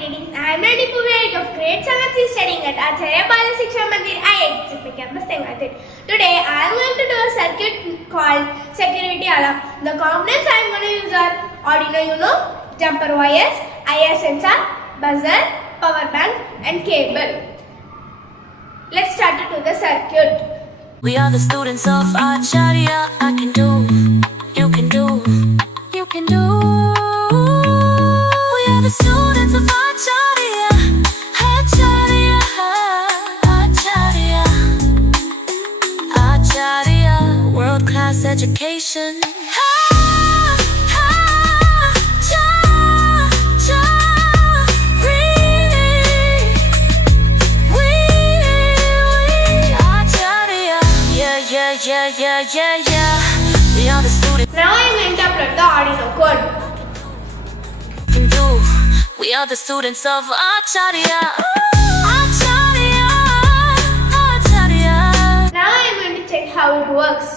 greetings. I am Nani Puveri of grade 7th studying at ACHARIYA BALA SIKSHA MANDIR IIT campus THENGAITHItu. Today I am going to do a circuit called security alarm. The components I am going to use are Arduino Uno, jumper wires, IR sensor, buzzer, power bank and cable. Let's start to do the circuit. We are the students of ACHARIYA. I can do, you can do, you can do. We are the students of ACHARIYA. ACHARIYA, ACHARIYA, ACHARIYA. World-class education. Yeah. We are the students. Now I am going to upload the Arduino code. Can do. We are the students of ACHARIYA. ACHARIYA, ACHARIYA. Now I am going to check how it works.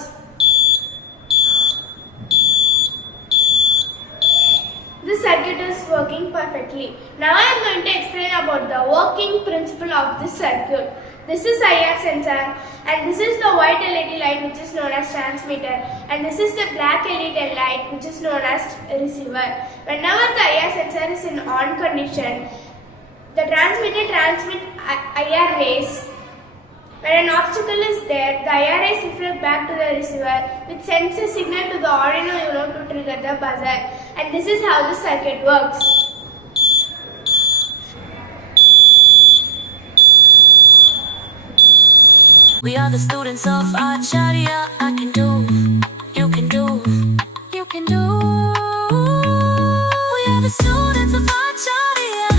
This circuit is working perfectly. Now I am going to explain about the working principle of this circuit. This is IR sensor and this is the white LED light which is known as transmitter and this is the black LED light which is known as receiver. Whenever the IR sensor is in on condition, the transmitter transmits IR rays. When an obstacle is there, the IR rays reflect back to the receiver which sends a signal to the Arduino Uno to trigger the buzzer, and this is how the circuit works. We are the students of ACHARIYA. I can do, you can do, you can do. We are the students of ACHARIYA.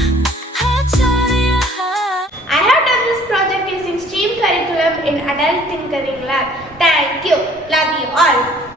ACHARIYA. I have done this project using STEAM curriculum in Adult Tinkering Lab. Thank you. Love you all.